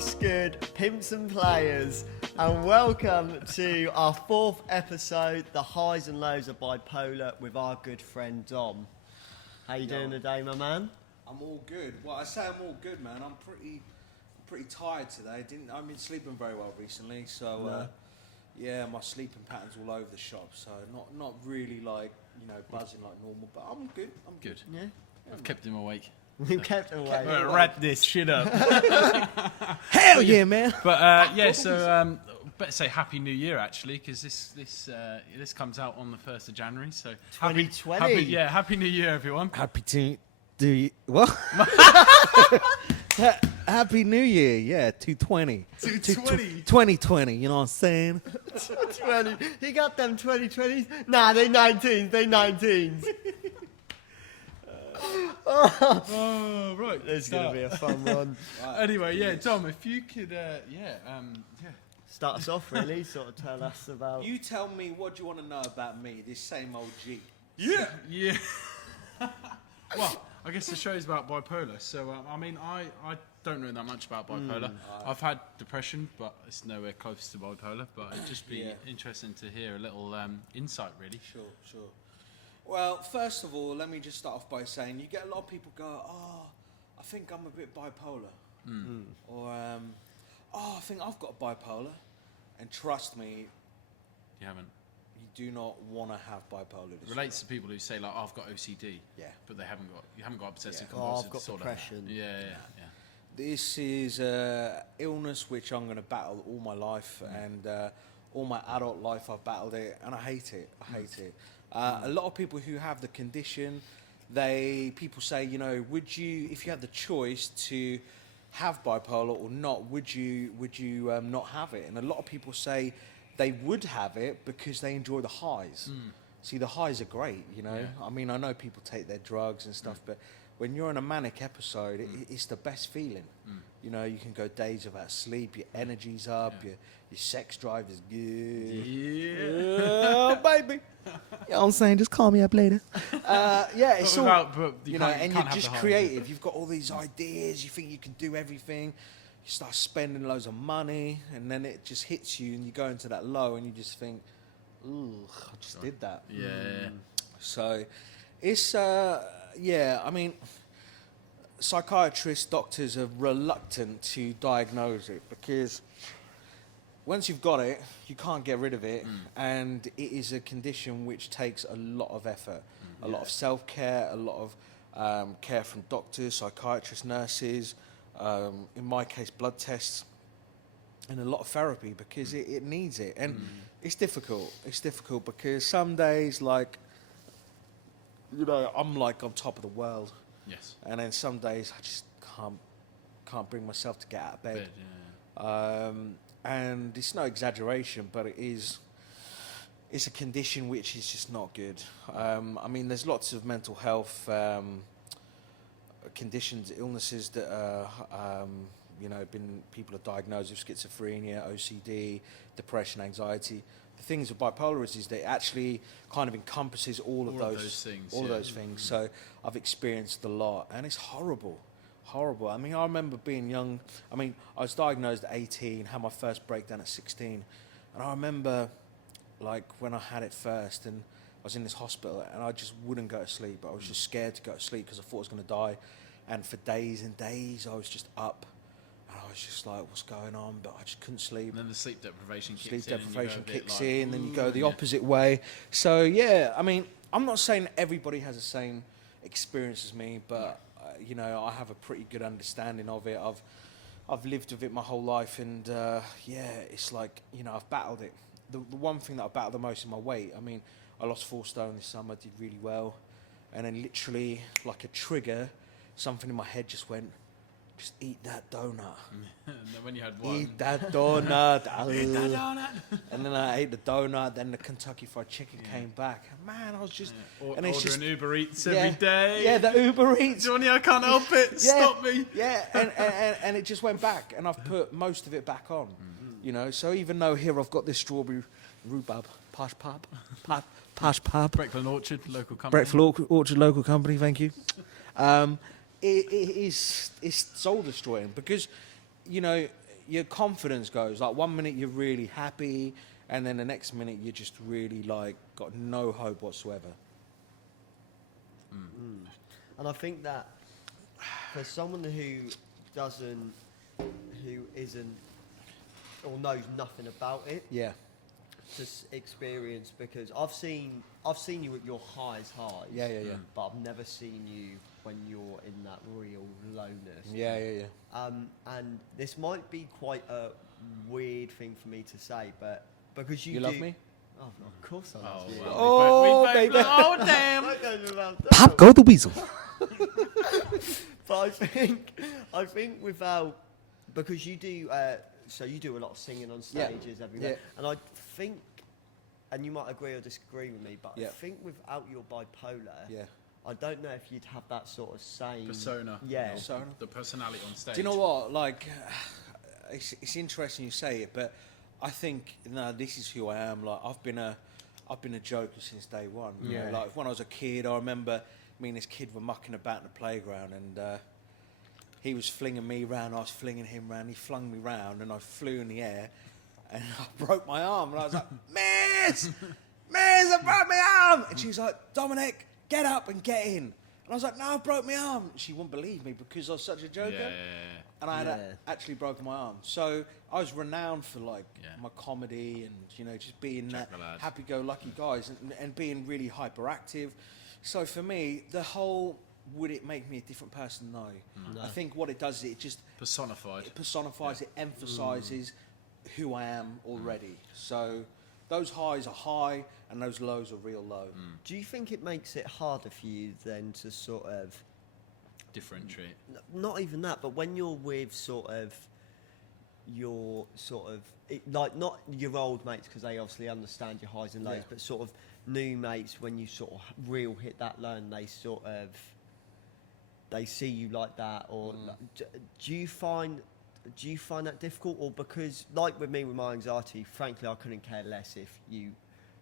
What's good, pimps and players, and welcome to our 4th episode, The Highs and Lows of Bipolar, with our good friend Dom. How you doing today, my man? I'm all good. Well, I say I'm all good, man. I'm pretty tired today. I've been sleeping very well recently, so yeah, my sleeping pattern's all over the shop. So not really like buzzing like normal, but I'm good. I'm good. Yeah, I've kept him awake. We've kept him away. Wrap this shit up. Hell yeah, man! But so better say Happy New Year actually, because this comes out on the 1st of January. So 2020. Happy New Year, everyone. Happy to do you, what? Happy New Year, yeah, 220. 2020, you know what I'm saying? 20. He got them 2020s. Nah, they 19s. They 19s. Oh, right. It's going to be a fun one. Anyway, yeah, Tom, if you could, Start us off, really. Sort of tell us about... You tell me, what do you want to know about me, this same old G? Yeah. Well, I guess the show is about bipolar. So, I don't know that much about bipolar. I've had depression, but it's nowhere close to bipolar. But it'd just be interesting to hear a little insight, really. Sure. Well, first of all, let me just start off by saying you get a lot of people go, oh, I think I'm a bit bipolar. Or, oh, I think I've got bipolar. And trust me, You haven't. you do not want to have bipolar disorder. It relates to people who say, like, oh, I've got OCD. Yeah. But you haven't got obsessive Oh, compulsive I've got disorder. depression. Yeah. This is an illness which I'm going to battle all my life, and all my adult life I've battled it, and I hate it. A lot of people who have the condition, people say, would you, if you had the choice to have bipolar or not, would you not have it? And a lot of people say they would have it because they enjoy the highs. See, the highs are great, Yeah. I mean, I know people take their drugs and stuff, but when you're in a manic episode, it's the best feeling. You can go days without sleep, your energy's up, your sex drive is good. Yeah. Baby. You know what I'm saying? Just call me up later. It's all, and you're just creative. You've got all these ideas. You think you can do everything. You start spending loads of money, and then it just hits you, and you go into that low, and you just think, ooh, I just did that. Yeah. So it's, I mean, psychiatrists, doctors are reluctant to diagnose it because once you've got it, you can't get rid of it, and it is a condition which takes a lot of effort, a lot of self-care, a lot of care from doctors, psychiatrists, nurses, in my case, blood tests, and a lot of therapy because it needs it. And it's difficult. It's difficult because some days, like, I'm like on top of the world. Yes. And then some days I just can't bring myself to get out of bed. And it's no exaggeration, but it's a condition which is just not good. I mean, there's lots of mental health conditions, illnesses that people are diagnosed with schizophrenia, OCD, depression, anxiety. The things with bipolar is that it actually kind of encompasses all of those things. So I've experienced a lot, and it's horrible. I mean, I remember being young. I mean, I was diagnosed at 18, had my first breakdown at 16, and I remember, like, when I had it first, and I was in this hospital, and I just wouldn't go to sleep. I was just scared to go to sleep because I thought I was going to die, and for days and days, I was just up. I was just like, what's going on? But I just couldn't sleep. And then the sleep deprivation kicks in. Sleep deprivation kicks like, in, then you go the opposite way. So, yeah, I mean, I'm not saying everybody has the same experience as me, but, I have a pretty good understanding of it. I've lived with it my whole life, and, it's like, I've battled it. The one thing that I battled the most is my weight. I mean, I lost 4 stone this summer, did really well. And then literally, like a trigger, something in my head just went, just eat that donut. And then when you had one. Eat that donut. Eat that donut. And then I ate the donut. Then the Kentucky Fried Chicken came back. Man, I was just... And it's just Uber Eats every day. Yeah, the Uber Eats. Johnny, I can't help it. Stop me. Yeah, and it just went back. And I've put most of it back on. So even though here I've got this strawberry rhubarb, posh pub. Breakfast Orchard, local company. Breakfast Orchard, local company, thank you. It's soul destroying because, your confidence goes. Like 1 minute you're really happy, and then the next minute you're just really like got no hope whatsoever. And I think that for someone who isn't or knows nothing about it, Yeah. to experience, because I've seen you at your highest highs. Yeah. But I've never seen you when you're in that real lowness. Yeah. And this might be quite a weird thing for me to say, but because you love me? Oh, of course I love you. Well, Oh, we both, baby. Oh, damn. That goes without Pop, go the weasel. But I think without, because you do, so you do a lot of singing on Yeah. stages everywhere, Yeah. and I think, and you might agree or disagree with me, but Yeah. I think without your bipolar, Yeah. I don't know if you'd have that sort of same Persona. Yeah. Persona. The personality on stage. Do you know what? Like, it's interesting you say it, but I think this is who I am. Like, I've been a joker since day one. You know, Yeah. like when I was a kid, I remember me and this kid were mucking about in the playground, and he was flinging me round, I was flinging him round. He flung me round, and I flew in the air, and I broke my arm. And I was like, Miss, I broke my arm. And she was like, Dominic, get up and get in. And I was like, no, I broke my arm. She wouldn't believe me because I was such a joker. Yeah. And I had Yeah. actually broken my arm. So I was renowned for like Yeah. my comedy and, you know, just being that Jack the lad. happy-go-lucky guys and being really hyperactive. So for me, the whole, would it make me a different person? No. No. I think what it does is it just Personified. it personifies, it emphasises who I am already. So those highs are high and those lows are real low. Do you think it makes it harder for you then to sort of, Differentiate. not even that, but when you're with sort of your like not your old mates because they obviously understand your highs and lows, Yeah. but sort of new mates when you sort of real hit that low and they see you like that, or do you find that difficult, or because like with me with my anxiety, frankly I couldn't care less if you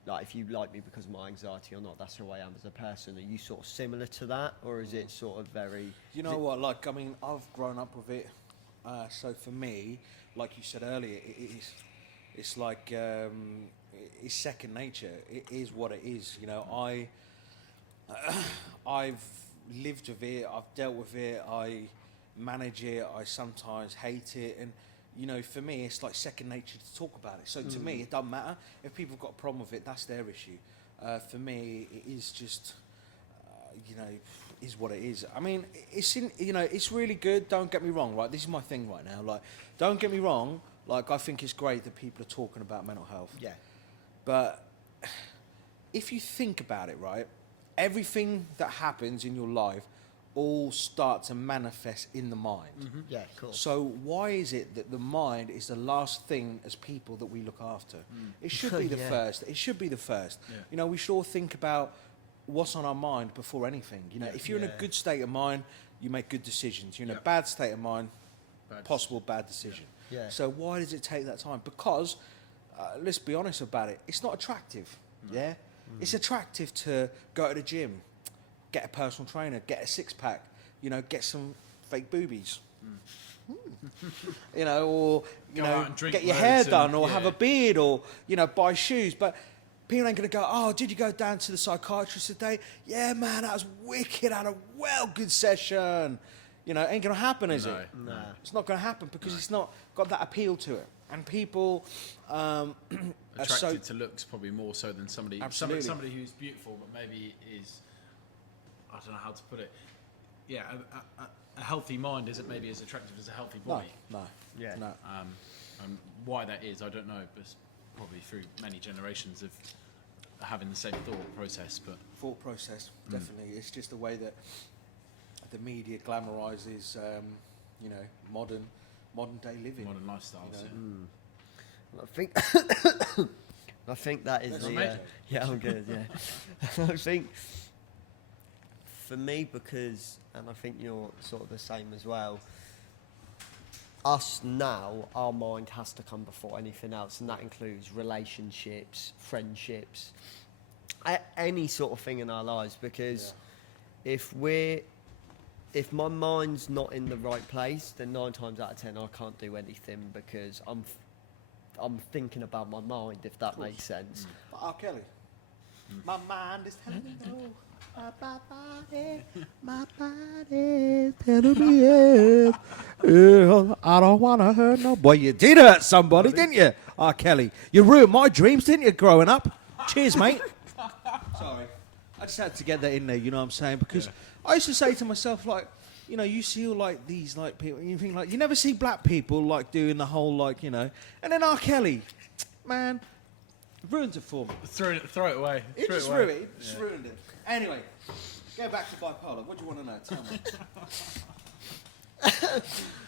like me because of my anxiety or not. That's who I am as a person. Are you sort of similar to that, or is it sort of very? You know what? Like, I mean, I've grown up with it. So for me, like you said earlier, it's like it's second nature. It is what it is. You know, I've lived with it. I've dealt with it. I manage it. I sometimes hate it, and you know, for me, it's like second nature to talk about it. So to me, it doesn't matter if people have got a problem with it. That's their issue. For me, it is just, you know, is what it is. I mean, it's really good. Don't get me wrong, right? This is my thing right now. Like, don't get me wrong. Like, I think it's great that people are talking about mental health. Yeah. But if you think about it, right, everything that happens in your life all start to manifest in the mind. Yeah, cool. So why is it that the mind is the last thing as people that we look after? It should be the Yeah. first. It should be the first. Yeah. You know, we should all think about what's on our mind before anything. You know, if you're in Yeah. a good state of mind, you make good decisions. You're in Yeah. a bad state of mind, Bad possible bad decision. Yeah. So why does it take that time? Because, let's be honest about it, it's not attractive. Yeah? It's attractive to go to the gym, get a personal trainer, get a six-pack, you know, get some fake boobies. You know, or you Go know, out and drink get your hair loads done, and- or have yeah. a beard, or you know, buy shoes. But people ain't gonna go, oh, did you go down to the psychiatrist today? Yeah, man, that was wicked. I had a good session. You know, ain't gonna happen, is No. it? No. It's not gonna happen because it's not got that appeal to it. And people are Attracted to looks probably more so than somebody Absolutely. who's beautiful but maybe is, I don't know how to put it. Yeah, a healthy mind isn't maybe as attractive as a healthy body. No. Yeah. No. And why that is, I don't know. But it's probably through many generations of having the same thought process. But Thought process, definitely. It's just the way that the media glamorizes, you know, modern day living. modern lifestyles. You know. I think that is That's the. amazing. Yeah, I'm good. Yeah, I think for me, because, and I think you're sort of the same as well. Us now, our mind has to come before anything else, and that includes relationships, friendships, any sort of thing in our lives. Because if we're if my mind's not in the right place, then 9 times out of 10 I can't do anything because I'm thinking about my mind, if that makes sense. But R. Kelly. My mind is telling me no. My body's telling me yes. Yeah, I don't want to hurt no. Boy, you did hurt somebody, didn't you, R. Kelly? You ruined my dreams, didn't you, growing up? Cheers, mate. Sorry. I just had to get that in there, you know what I'm saying? Because I used to say to myself, like, you know, you see all, like, these, like, people, and you think, like, you never see black people, like, doing the whole, like, you know. And then R. Kelly, man, ruined it for me. Throw it away. It just ruined it. Just ruined it. Anyway, go back to bipolar. What do you want to know? Tell me.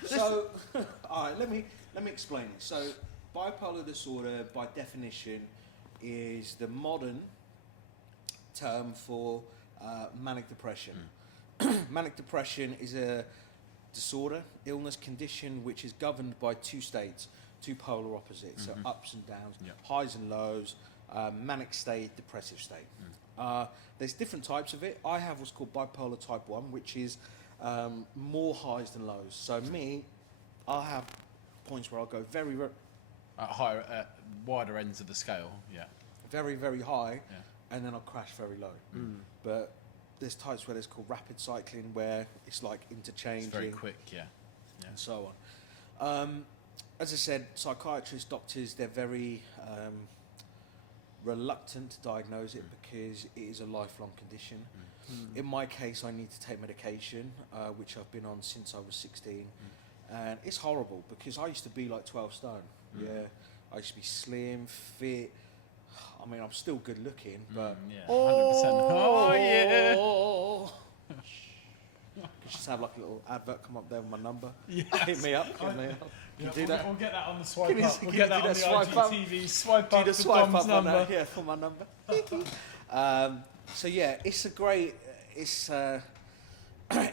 So, all right, let me explain it. So, bipolar disorder, by definition, is the modern term for manic depression. Manic depression is a disorder, illness, condition which is governed by 2 states, 2 polar opposites, so ups and downs, highs and lows, manic state, depressive state. There's different types of it. I have what's called bipolar type 1, which is more highs than lows. So me, I'll have points where I'll go very, very, Higher, wider ends of the scale, very, very high, Yeah. and then I'll crash very low. But there's types where there's called rapid cycling, where it's like interchanging. It's very quick, And so on. As I said, psychiatrists, doctors, they're very reluctant to diagnose it because it is a lifelong condition. In my case, I need to take medication, which I've been on since I was 16. And it's horrible because I used to be like 12 stone. Yeah, I used to be slim, fit. I mean, I'm still good looking, but... 100%. Oh, yeah. Could just have like a little advert come up there with my number. Yes. Hit me up. Hit me up. Yeah, do that? We'll get that on the swipe Can you- up. can We'll you get that do on that the swipe up? IGTV. Swipe Do up the for swipe Dom's up on number. that, yeah, for my number. So yeah, it's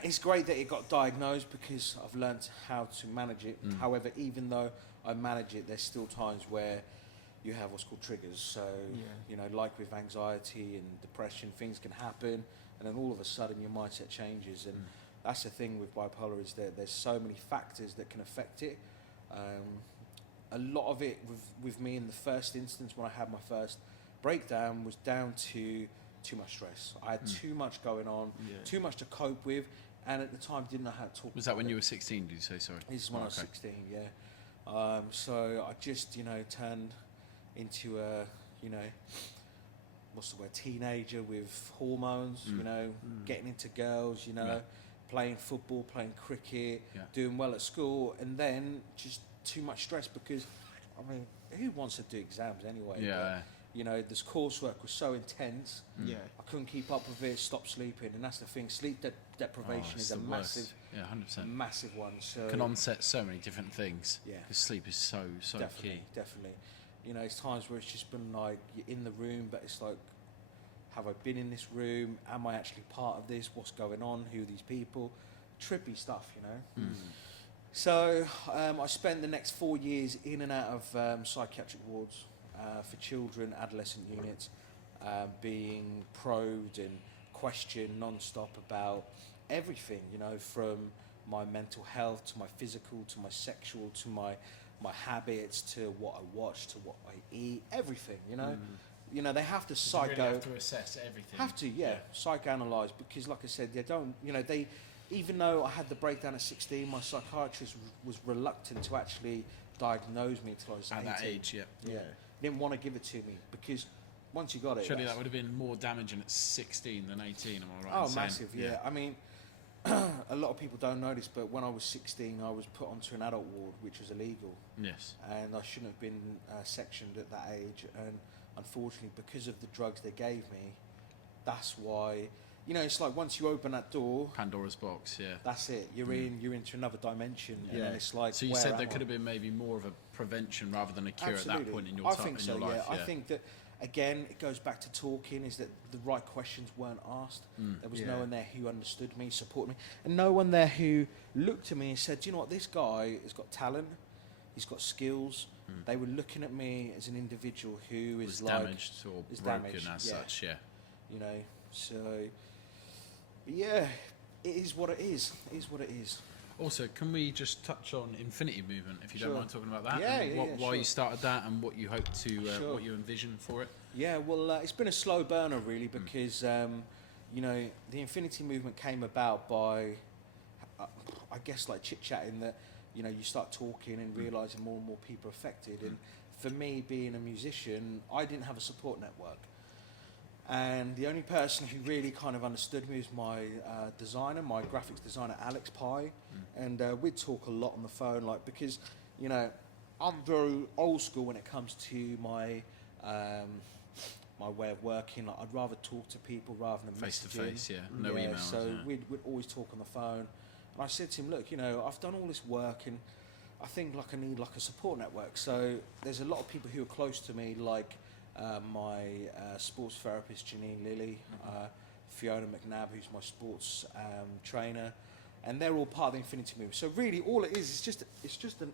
it's great that it got diagnosed because I've learned how to manage it. However, even though I manage it, there's still times where you have what's called triggers. So, you know, like with anxiety and depression, things can happen, and then all of a sudden your mindset changes. And that's the thing with bipolar, is that there's so many factors that can affect it. A lot of it with me in the first instance, when I had my first breakdown, was down to too much stress. I had too much going on, too much to cope with, and at the time didn't know how to talk. Was that when you were 16, did you say, sorry? This is when I was 16, yeah. So I just, you know, turned into a, you know, what's the word, teenager with hormones, you know, getting into girls, you know, playing football, playing cricket, doing well at school, and then just too much stress because, I mean, who wants to do exams anyway? But, you know, this coursework was so intense, I couldn't keep up with it, stopped sleeping, and that's the thing, sleep deprivation is a massive, 100%. massive one. So Can onset so many different things. Yeah. Because sleep is so definitely, key. Definitely. You know, it's times where it's just been like, you're in the room, but it's like, have I been in this room? Am I actually part of this? What's going on? Who are these people? Trippy stuff, you know? So I spent the next 4 years in and out of psychiatric wards for children, adolescent units, being probed and questioned non-stop about everything, you know, from my mental health to my physical to my sexual to my habits to what I watch to what I eat, everything, you know. You know, they have to You really have to assess everything. have to, psychoanalyze, because like I said, they don't, you know, they, even though I had the breakdown at 16, my psychiatrist was reluctant to actually diagnose me until I was 18. At that age, Yeah. Didn't want to give it to me because once you got it... Surely that would have been more damaging at 16 than 18, am I right? Oh, in saying? massive, yeah. I mean, a lot of people don't know this, but when I was 16, I was put onto an adult ward, which was illegal. Yes. And I shouldn't have been sectioned at that age. And unfortunately, because of the drugs they gave me, that's why... You know, it's like once you open that door... Pandora's box, yeah. That's it. You're into another dimension. And then it's like... So you said there could have been maybe more of a prevention rather than a cure Absolutely. at that point in your I time think in so, your life. I think that, again, it goes back to talking, is that the right questions weren't asked. There was no one there who understood me, supported me, and no one there who looked at me and said, "Do you know what, this guy has got talent, he's got skills." They were looking at me as an individual who was is like... damaged or broken damaged, as such, yeah. You know, so... But yeah, it is what it is. It is what it is. Also, can we just touch on Infinity Movement, if you don't Sure. mind talking about that? Yeah, and yeah, why sure. you started that and what you hope to, Sure. what you envision for it? Yeah, well, it's been a slow burner really because you know, the Infinity Movement came about by, I guess, like chit chatting that, you know, you start talking and realizing more and more people are affected. And for me, being a musician, I didn't have a support network. And the only person who really kind of understood me was my designer, my graphics designer, Alex Pye. And we'd talk a lot on the phone, like, because, you know, I'm very old school when it comes to my my way of working. Like, I'd rather talk to people rather than Face to messaging. face, yeah. No emails. So yeah. we'd always talk on the phone. And I said to him, look, you know, I've done all this work and I think like I need like a support network. So there's a lot of people who are close to me, like my sports therapist, Janine Lilly, Fiona McNabb, who's my sports trainer, and they're all part of the Infinity Movement. So really all it is just an...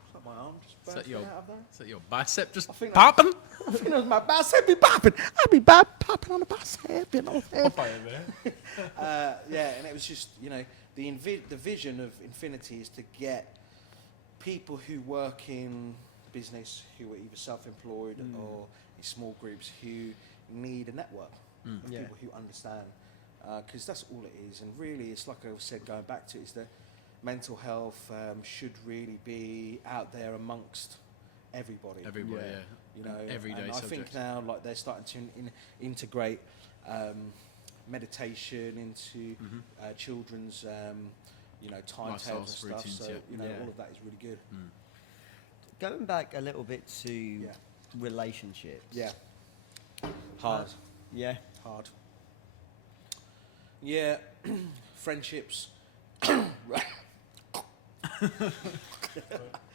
What's that, my arm just bursting out of there? Is that your bicep just I think popping? I think that was my bicep be popping. I'll be popping on the bicep, you know. Popeye there. Yeah, and it was just, you know, the vision of Infinity is to get people who work in business, who are either self-employed or in small groups, who need a network of Yeah. people who understand, because that's all it is. And really, it's like I said, going back to it, is that mental health should really be out there amongst everybody. Everybody, yeah. You know, Everyday and I think subject. now, like, they're starting to integrate meditation into children's, you know, timetables and Lifestyles, stuff. routines, So yeah. you know, Yeah. all of that is really good. Going back a little bit to relationships. Yeah. Hard. Yeah. Hard. Yeah. Friendships. Get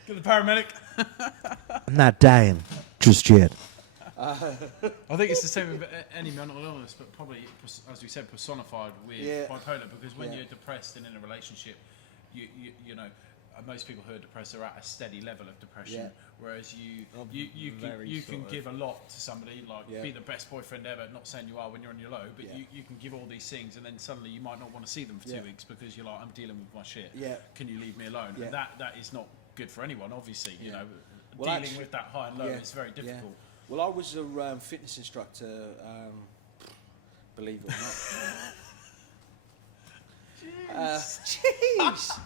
the paramedic. I'm not dying just yet. I think it's the same with any mental illness, but probably, as we said, personified with Yeah. bipolar. Because when Yeah. you're depressed and in a relationship, you know, most people who are depressed are at a steady level of depression. Yeah. Whereas you Very can sort of- give a lot to somebody, like Yeah. be the best boyfriend ever. Not saying you are when you're on your low, but Yeah. you can give all these things, and then suddenly you might not want to see them for Yeah. 2 weeks because you're like, I'm dealing with my shit. Yeah. Can you leave me alone? Yeah. And that is not good for anyone, obviously. You Yeah. know, Well, dealing actually- with that high and low Yeah. is very Yeah. difficult. Well, I was a fitness instructor, believe it or not. Jeez!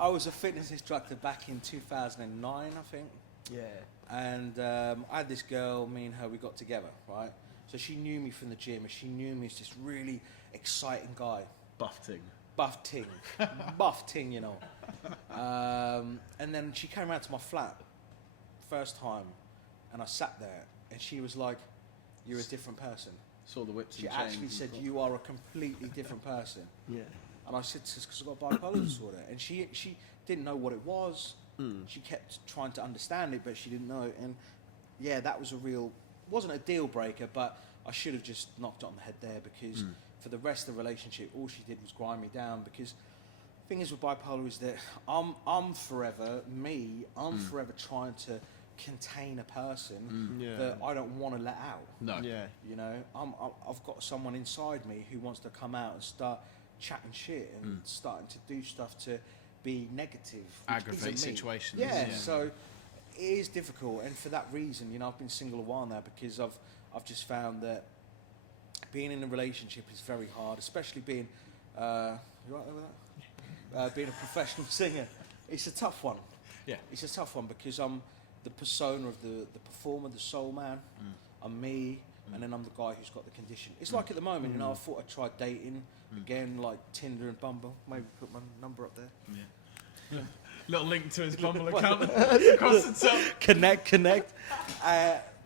I was a fitness instructor back in 2009, I think. Yeah. And I had this girl, me and her, we got together, right? So she knew me from the gym, and she knew me as this really exciting guy. Buff thing. Buff ting. Buff ting, you know. And then she came around to my flat, first time, and I sat there, and she was like, you're a different person. Saw the whips She and chains. actually said, you are a completely different person. Yeah. And I said, because I've got bipolar disorder. And she didn't know what it was. She kept trying to understand it, but she didn't know. And yeah, that was wasn't a deal breaker, but I should have just knocked it on the head there, because for the rest of the relationship, all she did was grind me down. Because the thing is with bipolar is that I'm forever trying to contain a person Yeah. that I don't want to let out. No. Yeah. You know, I've got someone inside me who wants to come out and start chatting shit and starting to do stuff to be negative, which Aggravate isn't me. situations, Yeah, yeah. so it is difficult, and for that reason, you know, I've been single a while now, because I've just found that being in a relationship is very hard, especially being you right there with that? Being a professional singer. It's a tough one. Yeah. It's a tough one, because I'm the persona of the performer, the soul man. I'm me, and then I'm the guy who's got the condition. It's like at the moment, you know, I thought I'd try dating again, like Tinder and Bumble. Maybe put my number up there. Yeah. Little link to his Bumble account across the top. Connect.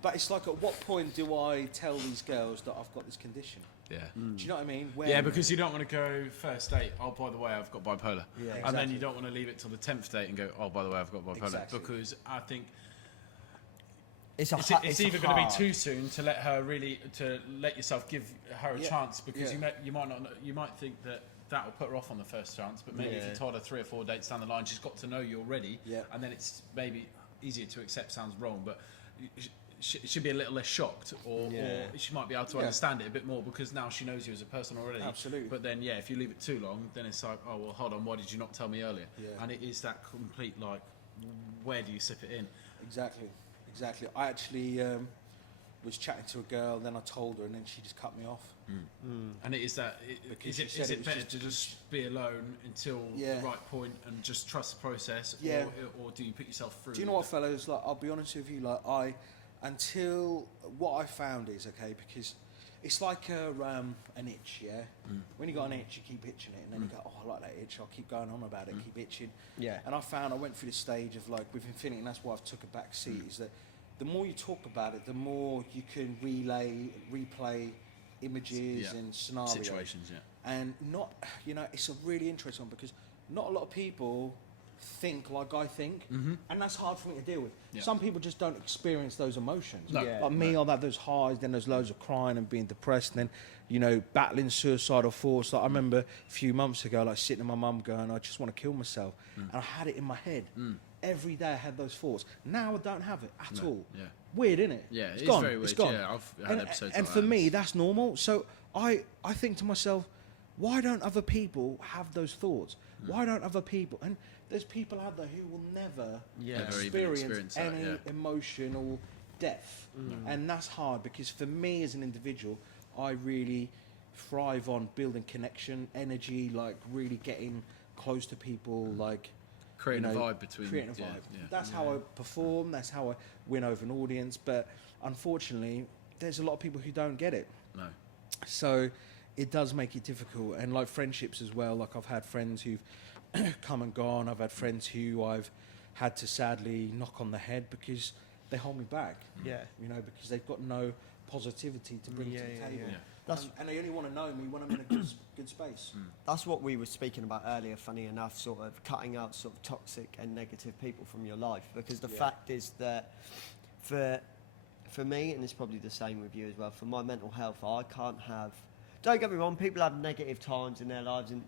But it's like, at what point do I tell these girls that I've got this condition? Yeah. Do you know what I mean? When, Yeah, because you don't want to go first date, oh, by the way, I've got bipolar. Yeah. And then Exactly. you don't want to leave it till the 10th date and go, oh, by the way, I've got bipolar. Exactly. Because I think It's it's either going to be hard. too soon to let her to let yourself give her a Yeah. chance, because Yeah. you might not, you might think that will put her off on the first chance, but maybe if Yeah. you told her 3 or 4 dates down the line, she's got to know you already, Yeah. and then it's maybe easier to accept. Sounds wrong, but she'd be a little less shocked, or she might be able to understand it a bit more because now she knows you as a person already. Absolutely. But then, if you leave it too long, then it's like, oh well, hold on, why did you not tell me earlier? Yeah. And it is that complete like, where do you slip it in? Exactly. I actually was chatting to a girl, then I told her, and then she just cut me off. And it is that. Because Is she said it it was better just- to just be alone until the right point and just trust the process, or do you put yourself through? Do you know what, fellas? Like, I'll be honest with you. Like, until what I found is because it's like an itch, yeah. When you got an itch, you keep itching it, and then you go, oh, I like that itch. I'll keep going on about it, keep itching. Yeah. And I went through the stage of like with Infinity, and that's why I've took a back seat. Is that the more you talk about it, the more you can replay images and scenarios, situations, and not, it's a really interesting one because not a lot of people think like I think, and that's hard for me to deal with. Yeah. Some people just don't experience those emotions. No. Yeah. Like me, I'll have those highs, then there's loads of crying and being depressed, and then battling suicidal thoughts. Like I remember a few months ago, like sitting with my mum going, I just want to kill myself, and I had it in my head. Every day I had those thoughts. Now I don't have it at all. Yeah. Weird, isn't it? Yeah, it's it's gone. very weird. It's gone. Yeah, I've had episodes and like for that. me, that's normal. So I think to myself, why don't other people have those thoughts? Why don't other people? And there's people out there who will never Never even experience that, any emotional depth, and that's hard because for me as an individual, I really thrive on building connection, energy, like really getting close to people, like creating a vibe between. creating a vibe. Yeah. That's how I perform. That's how I win over an audience. But unfortunately, there's a lot of people who don't get it. No. So it does make it difficult. And like friendships as well. Like I've had friends who've come and gone. I've had friends who I've had to sadly knock on the head because they hold me back. Yeah. Because they've got no positivity to bring to the table. Yeah. That's And they only want to know me when I'm in a good space. that's what we were speaking about earlier. Funny enough, sort of cutting out sort of toxic and negative people from your life, because the fact is that for me, and it's probably the same with you as well. For my mental health, I can't have. Don't get me wrong. People have negative times in their lives, and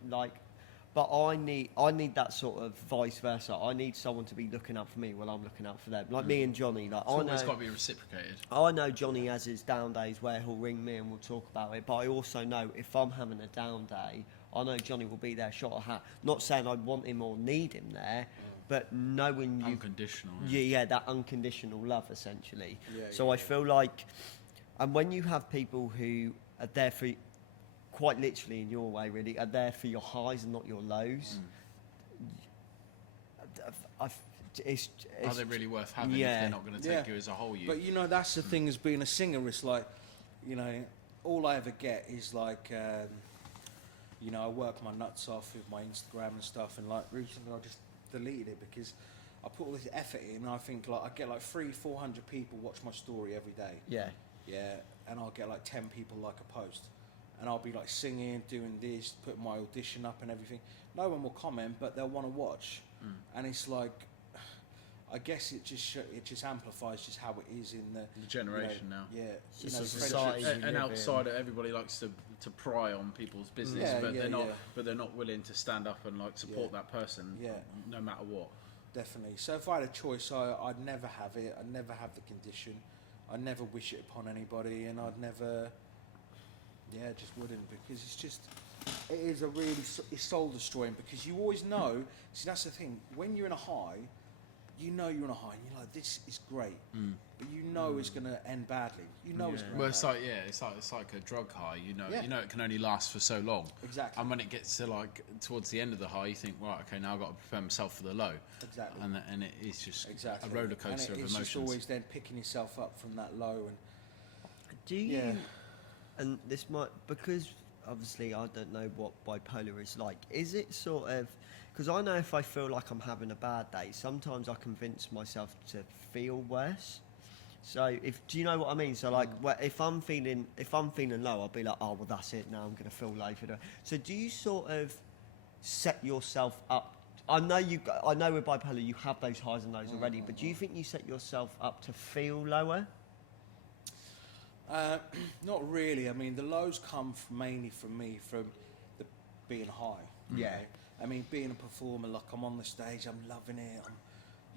but I need that sort of vice versa. I need someone to be looking out for me while I'm looking out for them. Like me and Johnny. Like It's always got to be reciprocated. I know Johnny has his down days where he'll ring me and we'll talk about it. But I also know if I'm having a down day, I know Johnny will be there, shot or hat. Not saying I want him or need him there, but knowing you, Unconditional. that unconditional love essentially. Yeah, So I feel like, and when you have people who are there for, quite literally in your way, really, are there for your highs and not your lows. It's Are they really worth having if they're not going to take you as a whole? But that's the thing as being a singer. It's like, all I ever get is like, I work my nuts off with my Instagram and stuff. And like recently, I just deleted it because I put all this effort in. And I think like I get like 300-400 people watch my story every day. yeah. Yeah, and I'll get like 10 people like a post. And I'll be like singing, doing this, putting my audition up and everything. No one will comment, but they'll want to watch. And it's like, I guess it just amplifies just how it is in the generation now. Yeah, It's just a friendships. society. And live outside, everybody likes to pry on people's business, Yeah, but yeah, they're not. yeah. But they're not willing to stand up and like support that person, Yeah. no matter what. Definitely. So if I had a choice, I'd never have it. I'd never have the condition. I'd never wish it upon anybody, and I'd never. Yeah, just wouldn't, because it is a really, it's soul destroying, because you always know. See, that's the thing. When you're in a high, you're in a high, and you're like, this is great, but it's going to end badly. It's going to. Well, it's like a drug high. You know it can only last for so long. Exactly. And when it gets to like towards the end of the high, you think, right, okay, now I've got to prepare myself for the low. Exactly. And it is just Exactly. a roller coaster and of it's emotions. just always then picking yourself up from that low, and Do you? Yeah. And this might, because obviously I don't know what bipolar is like. Is it sort of? Because I know if I feel like I'm having a bad day, sometimes I convince myself to feel worse. So do you know what I mean? So like, if I'm feeling low, I'll be like, oh well, that's it. Now I'm going to feel low for the. So do you sort of set yourself up? I know with bipolar you have those highs and lows already, but do you think you set yourself up to feel lower? Not really. I mean, the lows come mainly from me, from the being high. Yeah. I mean, being a performer, like I'm on the stage, I'm loving it.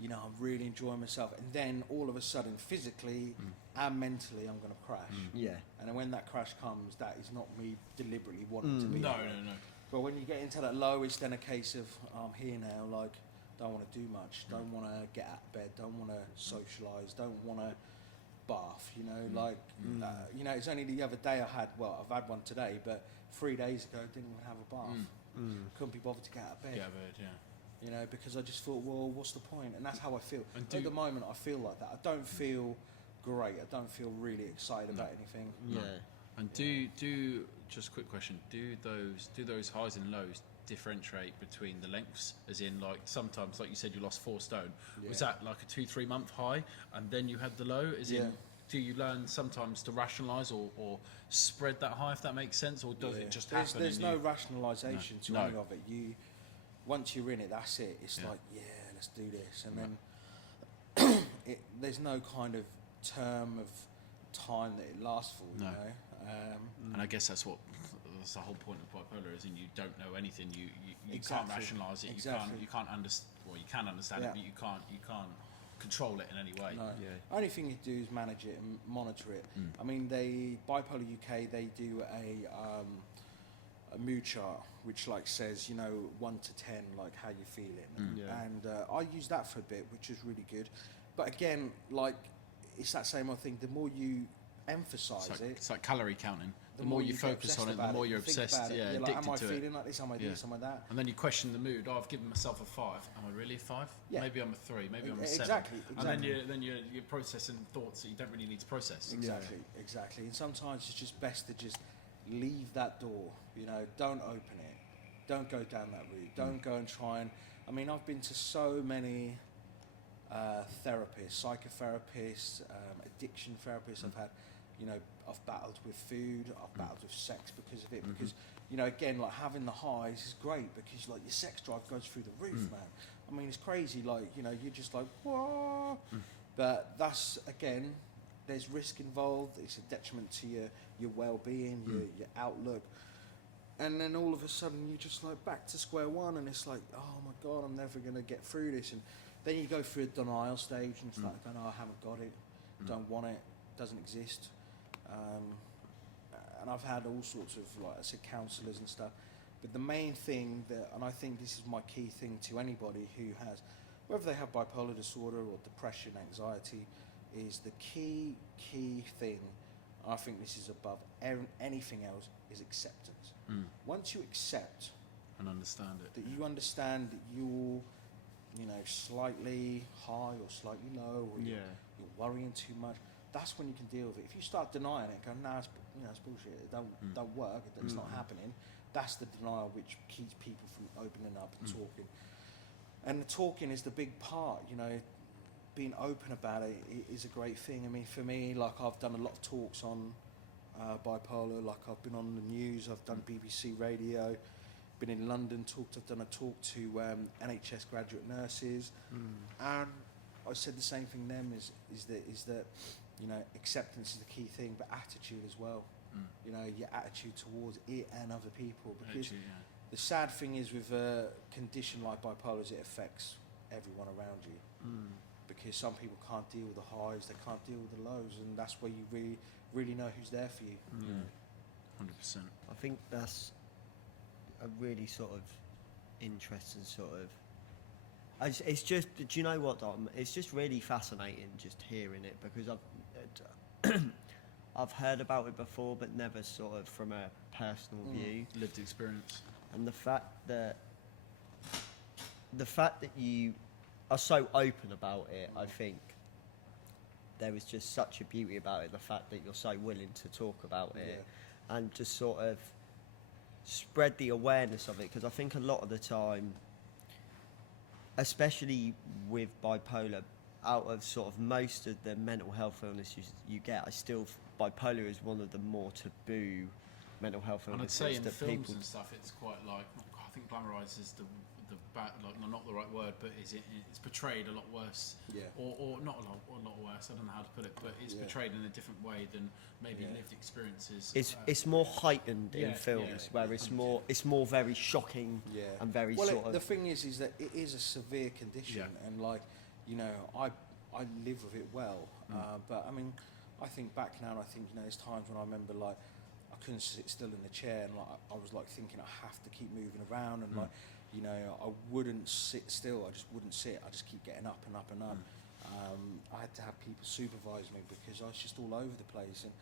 you know, I'm really enjoying myself, and then all of a sudden, physically and mentally, I'm going to crash. Yeah. And then when that crash comes, that is not me deliberately wanting to be. No, that way. no. But when you get into that low, it's then a case of I'm here now, like don't want to do much, don't want to get out of bed, don't want to socialise, don't want to bath. You know, like you know, it's only the other day I've had one today, but 3 days ago didn't even have a bath. Couldn't be bothered to get out of bed. Yeah, but yeah. You know, because I just thought, well, what's the point? And that's how I feel. And At the moment, I feel like that. I don't feel great. I don't feel really excited about anything. Yeah. And do just a quick question, do those highs and lows differentiate between the lengths, as in, like, sometimes, like you said, you lost 4 stone, was that like a 2-3 month high and then you had the low, as in, do you learn sometimes to rationalise or spread that high, if that makes sense, or does it just happen? There's no rationalisation to any of it. Once you're in it, that's it. It's like, yeah, let's do this. And then there's no kind of term of time that it lasts for, you know. And I guess that's the whole point of bipolar, is in you don't know anything. You Exactly. can't rationalise it. Exactly. You can't understand. Well, you can understand it, but you can't control it in any way. No. Yeah. Only thing you do is manage it and monitor it. I mean, Bipolar UK, they do a mood chart, which like says, you know, 1 to 10, like how you're feeling. And I use that for a bit, which is really good. But again, like, it's that same old thing. The more you emphasise It's like calorie counting. The more you focus on it, the more you're obsessed. Yeah, you're addicted like, am I to feeling it. like this? Am I this? Am I that? And then you question the mood. Oh, I've given myself a 5. Am I really a 5? Yeah. Maybe I'm a 3. Maybe I'm a 7. Exactly. And then you're processing thoughts that you don't really need to process. Exactly. And sometimes it's just best to just leave that door. You know, don't open it. Don't go down that route. Don't go and try and. I mean, I've been to so many therapists, psychotherapists, addiction therapists. I've had, you know, I've battled with food. I've battled with sex because of it. Because, you know, again, like having the highs is great because like your sex drive goes through the roof, man. I mean, it's crazy. Like, you know, you're just like, whoa. But that's, again, there's risk involved. It's a detriment to your well-being, your outlook. And then all of a sudden you're just like back to square one, and it's like, oh my God, I'm never going to get through this. And then you go through a denial stage and start going, oh, I haven't got it, don't want it, doesn't exist. And I've had all sorts of, like I said, counsellors and stuff. But the main thing that, and I think this is my key thing to anybody who has, whether they have bipolar disorder or depression, anxiety, is the key thing, and I think this is above anything else, is acceptance. Once you accept And understand it. that you understand that you're, you know, slightly high or slightly low, or you're worrying too much, that's when you can deal with it. If you start denying it, going, nah, it's bullshit, it don't work, it's not happening, that's the denial which keeps people from opening up and talking. And the talking is the big part, you know, being open about it is a great thing. I mean, for me, like, I've done a lot of talks on bipolar, like I've been on the news, I've done BBC radio, been in London, I've done a talk to NHS graduate nurses, and I said the same thing to them, is that, you know, acceptance is the key thing, but attitude as well. You know, your attitude towards it and other people, because the sad thing is with a condition like bipolar is it affects everyone around you. Because some people can't deal with the highs, they can't deal with the lows, and that's where you really know who's there for you. 100%. I think that's a really sort of interesting sort of. It's just, do you know what, Dom? It's just really fascinating just hearing it, because I've heard about it before, but never sort of from a personal view. Lived experience. And the fact that you are so open about it, I think there is just such a beauty about it. The fact that you're so willing to talk about it and just sort of spread the awareness of it, because I think a lot of the time, especially with bipolar, out of sort of most of the mental health illnesses you get, bipolar is one of the more taboo mental health illnesses. And I'd say in that films people and stuff, it's quite like, I think glamorised is the bad, like, not the right word, but it's portrayed a lot worse. Or not a lot worse. I don't know how to put it, but it's portrayed in a different way than maybe lived experiences. It's more heightened in films, where it's more very shocking and very well, sort of. the thing is that it is a severe condition, and like, I live with it well. But I mean, I think back now, and I think there's times when I remember like I couldn't sit still in the chair, and like I was like thinking I have to keep moving around, and like I wouldn't sit still. I just wouldn't sit. I just keep getting up and up and up. I had to have people supervise me because I was just all over the place, and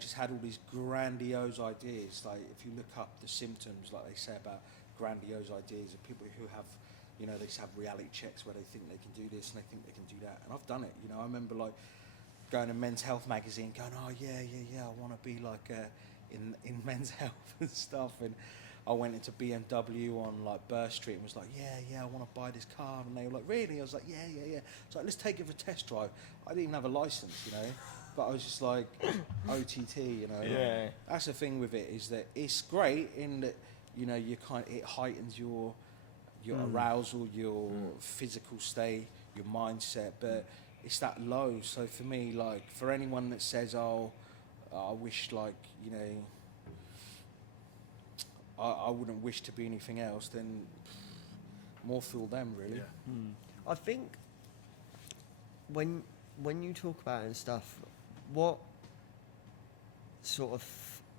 just had all these grandiose ideas. Like if you look up the symptoms, like they say about grandiose ideas, of people who have, they just have reality checks where they think they can do this and they think they can do that, and I've done it. I remember like going to Men's Health magazine, going, oh yeah, I want to be like in Men's Health and stuff, and I went into BMW on like Burr Street and was like, yeah, I want to buy this car, and they were like, really? I was like, yeah. It's like, let's take it for a test drive. I didn't even have a license, but I was just like, OTT, Yeah. That's the thing with it, is that it's great in that, it heightens your arousal, your physical state, your mindset, but it's that low. So for me, like, for anyone that says, oh, I wish, like, I wouldn't wish to be anything else, then more fool them, really. Yeah. I think when you talk about it and stuff, what sort of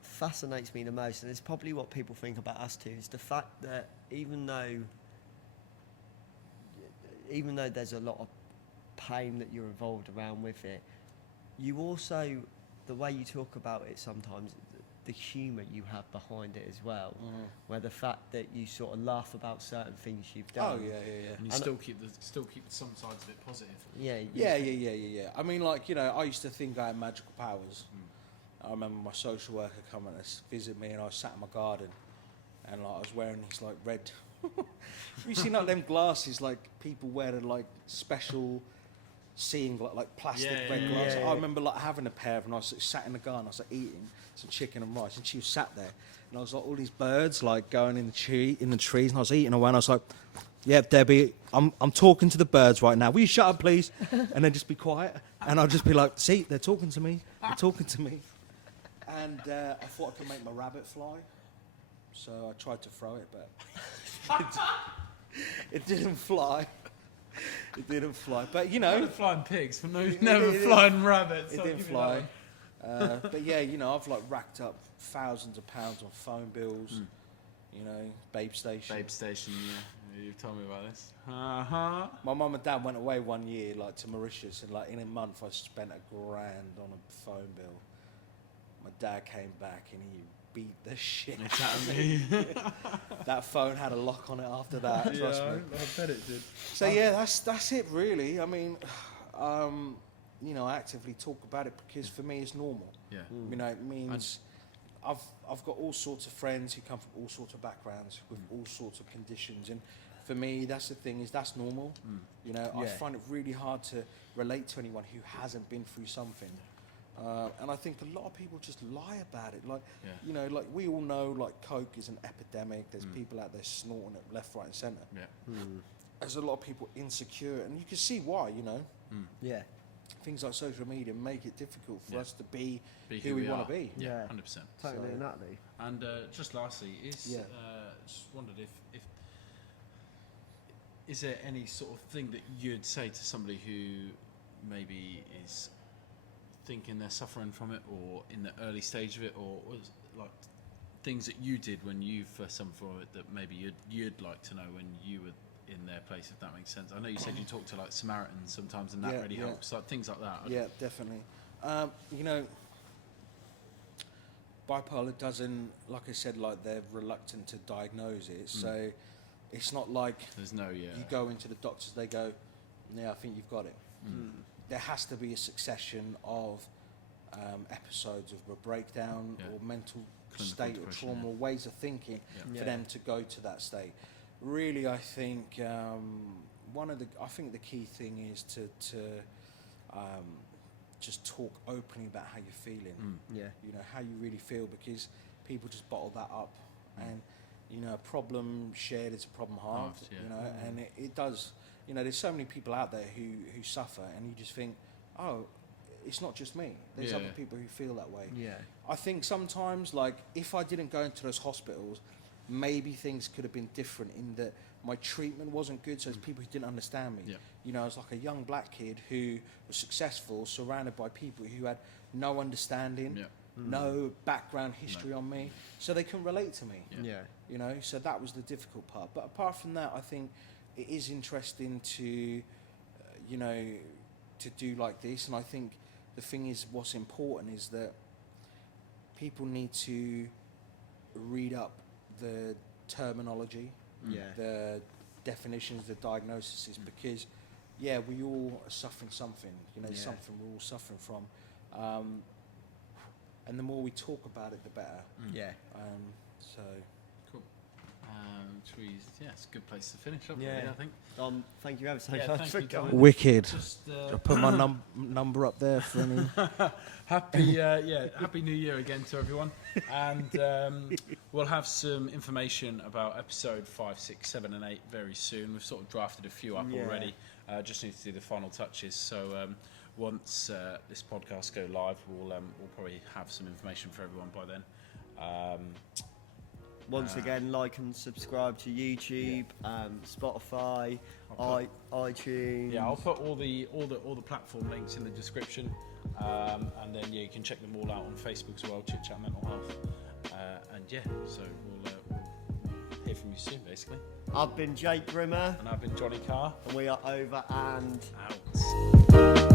fascinates me the most, and it's probably what people think about us too, is the fact that even though there's a lot of pain that you're involved around with it, you also, the way you talk about it sometimes, the humour you have behind it as well, where the fact that you sort of laugh about certain things you've done. Oh yeah. And you still keep some sides of it positive. Yeah. I mean, like, I used to think I had magical powers. I remember my social worker coming to visit me, and I was sat in my garden, and like I was wearing these like red. You seen like them glasses like people wear, like special seeing like plastic red glasses. I remember like having a pair of, and I was sat in the garden. I was like eating some chicken and rice, and she was sat there, and I was like all these birds like going in the trees, and I was eating away, and I was like, "Yeah, Debbie, I'm talking to the birds right now. Will you shut up, please?" And then just be quiet, and I'll just be like, "See, they're talking to me. They're talking to me." And I thought I could make my rabbit fly, so I tried to throw it, but it didn't fly. It didn't fly, but Flying pigs, but never flying rabbits. It didn't fly. But yeah, I've like racked up thousands of pounds on phone bills. Babe Station. Babe Station, yeah. You've told me about this. My mum and dad went away one year, like to Mauritius, and like in a month I spent $1,000 on a phone bill. My dad came back and he beat the shit out of me. That phone had a lock on it after that. Trust me. I bet it did. So yeah, that's it really. I mean, I actively talk about it because for me it's normal. Yeah. It means I've got all sorts of friends who come from all sorts of backgrounds with all sorts of conditions, and for me that's the thing, is that's normal. I find it really hard to relate to anyone who hasn't been through something. And I think a lot of people just lie about it. Like, like we all know, like coke is an epidemic. There's people out there snorting it left, right, and centre. Yeah. There's a lot of people insecure, and you can see why. Yeah. Things like social media make it difficult for us to be who we want to be. Yeah, 100%. Totally and utterly. And just lastly, just wondered if is there any sort of thing that you'd say to somebody who maybe is thinking they're suffering from it, or in the early stage of it, or was like things that you did when you first suffered from it that maybe you'd like to know when you were in their place, if that makes sense? I know you said you talk to like Samaritans sometimes, and that really helps. Like things like that. Yeah, definitely. Bipolar doesn't, like I said, like they're reluctant to diagnose it. So it's not like there's no you go into the doctors, they go, "Yeah, I think you've got it." There has to be a succession of episodes of a breakdown or mental state or trauma or ways of thinking for them to go to that state. Really, I think I think the key thing is to just talk openly about how you're feeling. How you really feel, because people just bottle that up, and a problem shared is a problem halved. And it does. There's so many people out there who suffer, and you just think, oh, it's not just me. There's other people who feel that way. I think sometimes, like, if I didn't go into those hospitals, maybe things could have been different in that my treatment wasn't good, so there's people who didn't understand me. Yeah. You know, I was like a young black kid who was successful, surrounded by people who had no understanding, Yeah. no background history on me, so they couldn't relate to me. Yeah. You know, so that was the difficult part. But apart from that, I think it is interesting to, you know, to do like this. And I think the thing is, what's important is that people need to read up the terminology, Yeah. the definitions, the diagnoses, because, yeah, we all are suffering something. You know, Yeah. something we're all suffering from. And the more we talk about it, the better. Yeah. So. Cool. It's a good place to finish up. Yeah. Really, I think. Thank you ever so Yeah, much thank for you, Dom. coming. Wicked. Just I'll put my number up there for any. happy New Year again to everyone, and we'll have some information about episode 5, 6, 7, and 8 very soon. We've sort of drafted a few up Yeah. already. Just need to do the final touches. So once this podcast go live, we'll probably have some information for everyone by then. Once again, like and subscribe to YouTube, Spotify, iTunes. Yeah, I'll put all the platform links in the description, and then you can check them all out on Facebook as well. Chit Chat Mental Health, so we'll hear from you soon, basically. I've been Jake Brimmer, And I've been Johnny Carr. and we are over and Out.